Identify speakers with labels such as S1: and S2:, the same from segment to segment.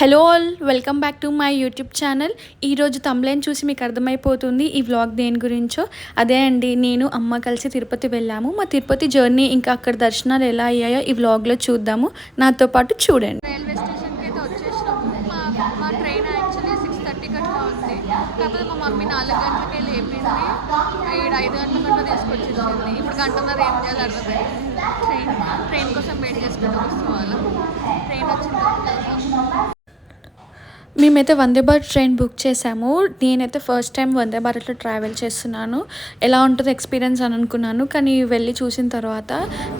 S1: Hello all welcome back to my YouTube channel. ఈరోజు తమ్లైన్ చూసి మీకు అర్థమైపోతుంది ఈ వ్లాగ్ దేని గురించో. అదే అండి నేను అమ్మ కలిసి తిరుపతి వెళ్ళాము. మా తిరుపతి జర్నీ ఇంకా అక్కడ దర్శనాలు ఎలా అయ్యాయో ఈ వ్లాగ్లో చూద్దాము. నాతో పాటు చూడండి.
S2: రైల్వే స్టేషన్కి అయితే వచ్చేసినాము. మా మా ట్రైన్ యాక్చువల్లీ సిక్స్ థర్టీకి అట్లా ఉంది. కాకపోతే మా మమ్మీ నాలుగు లేపింది. ఏడు ఐదు గంటల తీసుకొచ్చేసింది. ఇప్పుడు గంటన్నర ఏం చేయాలి అర్థమైంది. ట్రైన్ ట్రైన్ కోసం వెయిట్ చేసుకుంటూ వస్తున్నాం. ట్రైన్ వచ్చిన
S1: మేమైతే వందే భారత్ ట్రైన్ బుక్ చేసాము నేనైతే ఫస్ట్ టైం వందే భారత్లో ట్రావెల్ చేస్తున్నాను. ఎలా ఉంటుందో ఎక్స్పీరియన్స్ అని అనుకున్నాను. కానీ వెళ్ళి చూసిన తర్వాత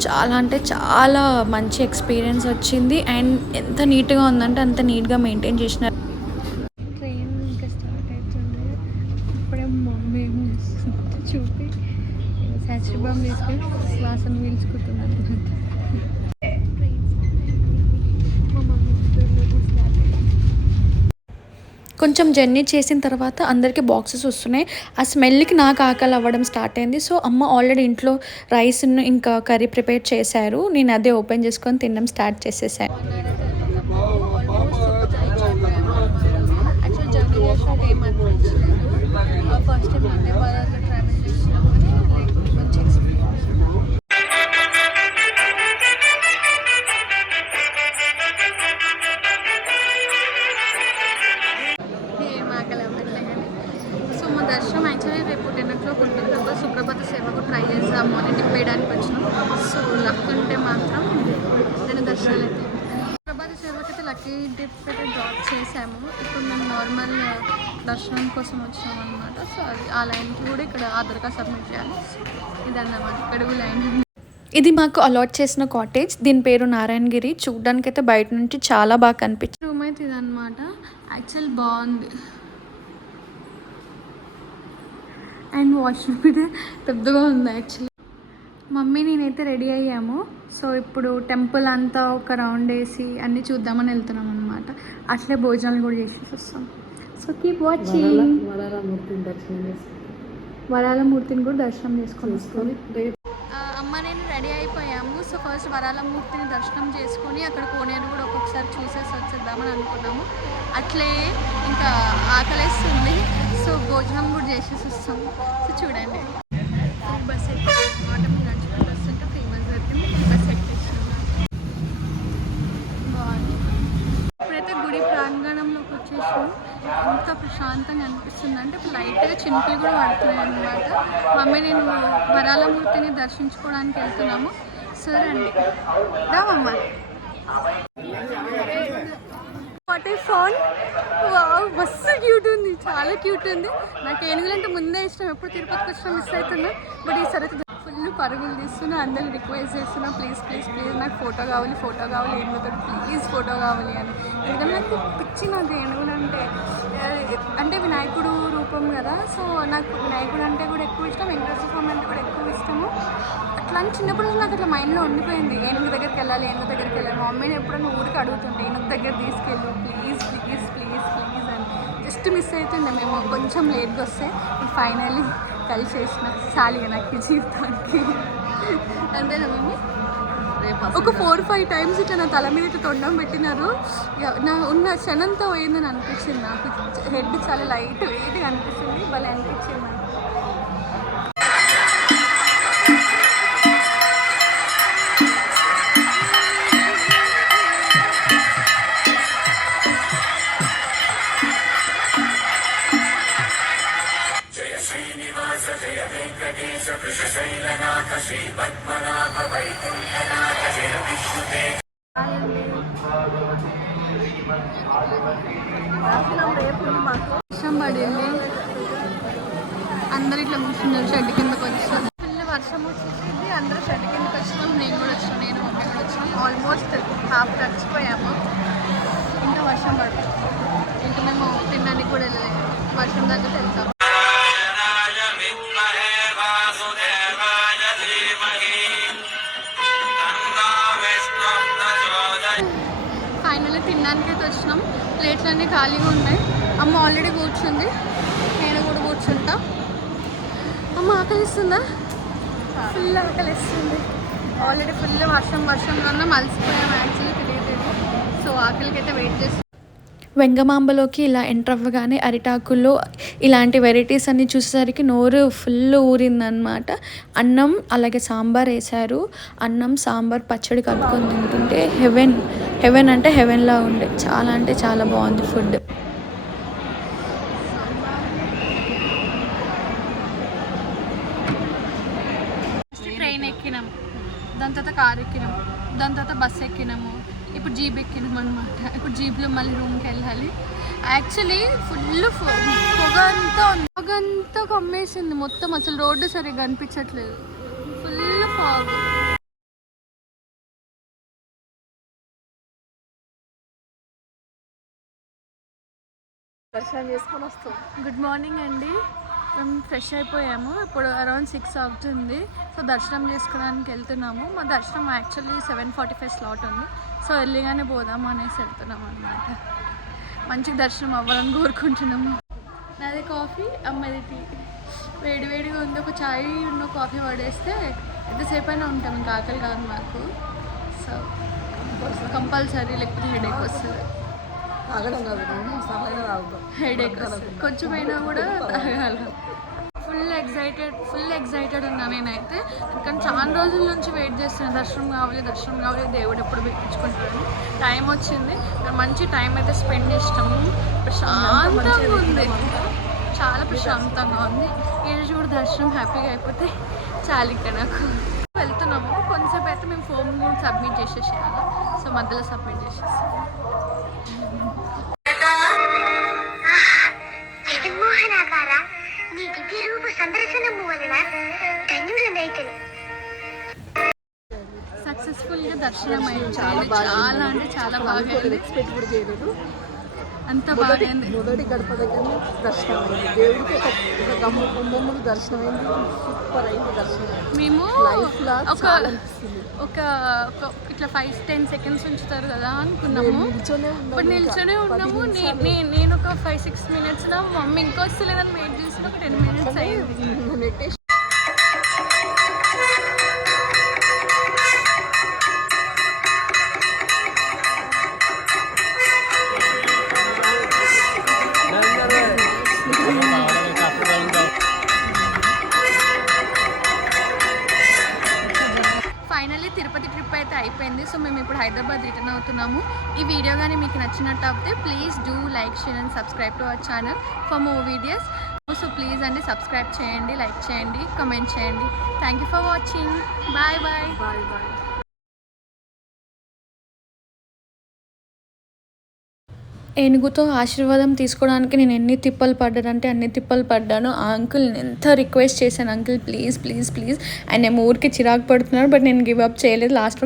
S1: చాలా అంటే చాలా మంచి ఎక్స్పీరియన్స్ వచ్చింది. అండ్ ఎంత నీట్గా ఉందంటే అంత నీట్గా మెయింటైన్ చేసినారు.
S2: ట్రైన్ ఇంకా స్టార్ట్ అవుతుంది. ఇప్పుడే మమ్మీ చూపి శాస్త్రీబామ్ తీసుకొని శ్వాసను పీల్చుకుంటున్నాను మా మమ్మీ స్టార్ట్
S1: కొంచెం జర్నీ చేసిన తర్వాత అందరికీ బాక్సెస్ వస్తున్నాయి. ఆ స్మెల్కి నాకు ఆకలి అవ్వడం స్టార్ట్ అయింది. సో అమ్మ ఆల్రెడీ ఇంట్లో రైస్ ఇంకా కర్రీ ప్రిపేర్ చేశారు. నేను అదే ఓపెన్ చేసుకొని తినడం స్టార్ట్ చేసేసాను.
S2: Actual first ten o'clock ఉంటుంది సుప్రభాత సేవకు ట్రై చేద్దాము అని టిప్ వేయడానికి వచ్చినాం. సో లక్ ఉంటే మాత్రం నేను దర్శనాలు అయితే సుప్రభాత సేవకి అయితే లక్కీ టిప్ అయితే డ్రాప్ చేసాము. ఇప్పుడు మేము నార్మల్ దర్శనం కోసం వచ్చినాం అనమాట సో అది ఆ లైన్కి కూడా ఇక్కడ ఆధార్ కార్డ్ సబ్మిట్ చేయాలి ఇదన్నమాట. ఇక్కడ లైన్
S1: ఇది మాకు అలాట్ చేసిన కాటేజ్ దీని పేరు నారాయణగిరి. చూడ్డానికి అయితే బయట నుంచి చాలా బాగా కనిపించింది
S2: రూమ్ అయితే ఇదన్నమాట. యాక్చువల్ బాగుంది. అండ్ వాష్రూమ్ కూడా పెద్దగా ఉంది యాక్చువల్లీ మమ్మీ నేనైతే రెడీ అయ్యాము. సో ఇప్పుడు టెంపుల్ అంతా ఒక రౌండ్ వేసి అన్నీ చూద్దామని వెళ్తున్నాం అనమాట అట్లే భోజనాలు కూడా చేసేసి వస్తాం. సో కీప్ వాచింగ్
S3: వరాలమూర్తిని
S2: వరాల మూర్తిని కూడా దర్శనం చేసుకొని
S3: వస్తుంది
S2: అమ్మ నేను రెడీ అయిపోయాము. సో ఫస్ట్ వరాలమూర్తిని దర్శనం చేసుకొని అక్కడ కోనేరు కూడా ఒక్కొక్కసారి చూసేసి వచ్చేద్దామని అనుకున్నాము. అట్లే ఇంకా ఆకలేస్తుంది. సో భోజనం చేసేసి వస్తాం. సో చూడండి. బస్ ఎక్కి ఆటో నడుచుకుంటూ వస్తుంటే ఫేమస్ దొరికింది బస్ ఎక్కేసినాం బాగుంది. ఇప్పుడైతే గుడి ప్రాంగణంలోకి వచ్చేసాం ఎంత ప్రశాంతంగా అనిపిస్తుంది. అంటే ఇప్పుడు లైట్గా చినుకులు కూడా పడుతున్నాయి అనమాట మమ్మీ నేను వరాలమూర్తిని దర్శించుకోవడానికి వెళ్తున్నాము. సరే అండి Ramamma what a phone. Wow మస్తు క్యూట్ ఉంది చాలా క్యూట్ ఉంది. నాకు ఏనుగులంటే ముందే ఇష్టం ఎప్పుడు తిరుపతికి వచ్చినా మిస్ అవుతున్నా. బట్ ఈసారి అయితే ఫుల్ పరుగులు తీస్తున్నా అందరిని రిక్వెస్ట్ చేస్తున్నా ప్లీజ్ ప్లీజ్ ప్లీజ్ నాకు ఫోటో కావాలి ఫోటో కావాలి ఏనుగుతో ప్లీజ్ ఫోటో కావాలి అని. ఎందుకంటే నాకు పిచ్చి నాకు ఏనుగులు అంటే వినాయకుడు రూపం కదా సో నాకు వినాయకుడు అంటే కూడా ఎక్కువ ఇష్టం వెంకటేశ్వర స్వామి అంటే కూడా ఎక్కువ ఇష్టము. అట్లా అని చిన్నప్పటి నుంచి నాకు అట్లా మైండ్లో ఉండిపోయింది ఏనుగు దగ్గరికి వెళ్ళాలి ఏనుగు దగ్గరికి వెళ్ళాలి. మా మమ్మీని ఎప్పుడైనా ఊరికి అడుగుతుండే ఏనుగు దగ్గర తీసుకెళ్ళు ప్లీజ్ ప్లీజ్ ప్లీజ్ ప్లీజ్ అని. జస్ట్ మిస్ అవుతుండే మేము కొంచెం లేట్గా వస్తే ఫైనల్లీ కలిసేసిన చాలు నాకు జీవితానికి. అంతేనా మమ్మీ? ఒక ఫోర్ ఫైవ్ టైమ్స్ ఇట్లా నా తల మీద ఇట్లా తొండం పెట్టినారు. నా ఉన్న క్షణంతో పోయిందని అనిపించింది నాకు? హెడ్ చాలా లైట్ వెయిట్గా అనిపిస్తుంది. భలే అనిపించింది. నాకు శ్రీనివాస జయ వెంకటేశ కృషశైలనాథ శ్రీ పద్మనాభ వైకుంఠనాథ జయ విష్ణుతే వర్షం పడింది. అందరు ఇట్లా కూర్చున్నారు షెడ్ కిందకి వచ్చాం ఫుల్ వర్షం వచ్చేసింది. అందరూ షెడ్ కిందకి వచ్చినాం నేను కూడా వచ్చాను నేను మమ్మీ కూడా వచ్చినాం. ఆల్మోస్ట్ హాఫ్ తడిచిపోయాము. ఇంకా వర్షం పడుతుంది ఇంకా మేము తినడానికి కూడా వెళ్ళలేదు. వర్షం దగ్గర వెళ్తాం. ప్లేట్లు అన్నీ ఖాళీగా ఉన్నాయి. అమ్మ ఆల్రెడీ కూర్చుంది. నేను కూడా కూర్చుంటా. అమ్మ ఆకలిస్తుందా? ఫుల్ ఆకలిస్తుంది. ఆల్రెడీ ఫుల్ వర్షం వర్షంలో మలిసిపోయాం యాక్చువల్లీ తెలియదు సో ఆకలికి అయితే వెయిట్ చేస్తాం
S1: వెంగమాంబలోకి ఇలా ఎంటర్ అవ్వగానే అరిటాకుల్లో ఇలాంటి వెరైటీస్ అన్నీ చూసేసరికి నోరు ఫుల్ ఊరిందనమాట అన్నం అలాగే సాంబార్ వేశారు. అన్నం సాంబార్ పచ్చడి కలుపుకొని తింటుంటే హెవెన్ హెవెన్ అంటే హెవెన్లా ఉండే. చాలా అంటే చాలా బాగుంది ఫుడ్.
S2: ట్రైన్ ఎక్కినాం. దాని తర్వాత కార్ ఎక్కినాం. దాని తర్వాత బస్ ఎక్కినాము. ఇప్పుడు జీప్ ఎక్కినాం అనమాట ఇప్పుడు జీప్లో మళ్ళీ రూమ్కి వెళ్ళాలి. యాక్చువల్లీ ఫుల్ పొగ అంతా ఉంది పొగ అంతా కమ్మేసింది. మొత్తం అసలు రోడ్డు సరిగ్గా అనిపించట్లేదు ఫుల్ ఫాగ్
S3: దర్శనం చేసుకొని వస్తాం.
S2: గుడ్ మార్నింగ్ అండి. మేము ఫ్రెష్ అయిపోయాము. ఇప్పుడు అరౌండ్ సిక్స్ అవుతుంది. సో దర్శనం చేసుకోవడానికి వెళ్తున్నాము. మా దర్శనం actually seven forty five slot ఉంది. సో ఎర్లీగానే పోదాము అనేసి వెళ్తున్నాము అనమాట మంచిగా దర్శనం అవ్వాలని కోరుకుంటున్నాము నాది కాఫీ అమ్మది టీ. వేడి వేడిగా ఉంది. ఒక చాయ్ ఉన్న కాఫీ పడేస్తే ఎంతసేపు అయినా ఉంటాం. ఇంకా ఆకలి కాదు మాకు. సో కంపల్సరీ లేకపోతే హెడేక్ వస్తుంది.
S3: తాగడం కాదు.
S2: హెడేక్ కొంచెమైనా కూడా తాగాల. ఫుల్ ఎగ్జైటెడ్ ఫుల్ ఎగ్జైటెడ్ ఉన్నా నేనైతే. కానీ చాలా రోజుల నుంచి వెయిట్ చేస్తున్నా. దర్శనం కావాలి దర్శనం కావాలి. దేవుడు ఎప్పుడు పెట్టించుకుంటాడని టైం వచ్చింది. మంచి టైం అయితే స్పెండ్ చేసినాము ప్రశాంతంగా ఉంది. చాలా ప్రశాంతంగా ఉంది. ఈరోజు కూడా దర్శనం హ్యాపీగా అయిపోతే చాలు ఇక్కడ నాకు. వెళ్తున్నాము. కొంతసేపు అయితే మేము ఫోన్ కూడా సబ్మిట్ చేసేసేయాలి. సో మధ్యలో సబ్మిట్ చేసేసాము సక్సెస్ఫుల్గా దర్శనం అయింది చాలా చాలా అంటే చాలా బాగా
S3: ఎక్స్పెక్ట్ కూడా చేయలేదు.
S2: అంత బాగైంది
S3: మొదటి గడప దగ్గర దర్శనం అయింది దేవుడికి ఒక గమ్ము బొమ్మలు దర్శనం అయింది సూపర్ అయింది దర్శనం.
S2: మేము ఒక ఒక ఇట్లా ఫైవ్ టెన్ సెకండ్స్ ఉంచుతారు కదా అనుకున్నాము. ఇప్పుడు నిల్చొనే ఉన్నాము. నేను ఒక ఫైవ్ సిక్స్ మినిట్స్ నా మమ్మీ ఇంకా వస్తలేదని వెయిట్ చేసిన ఒక టెన్ మినిట్స్ అయింది. ట్రిప్ అయితే అయిపోయింది. సో మేము ఇప్పుడు హైదరాబాద్ రిటర్న్ అవుతున్నాము. ఈ వీడియో కానీ మీకు నచ్చినట్టు అయితే please do like share and subscribe to our channel for more videos. So please అండి సబ్స్క్రైబ్ చేయండి లైక్ చేయండి కమెంట్ చేయండి. Thank you for watching. Bye bye.
S3: Bye bye.
S1: ఏనుగుతో ఆశీర్వాదం తీసుకోవడానికి నేను ఎన్ని తిప్పలు పడ్డానంటే అన్ని తిప్పలు పడ్డాను. ఆ అంకుల్ ఎంత రిక్వెస్ట్ చేశాను? అంకుల్ ప్లీజ్ ప్లీజ్ ప్లీజ్ ఆయన ఊరికి చిరాకు పడుతున్నాడు బట్ నేను గివ్ అప్ చేయలేదు. లాస్ట్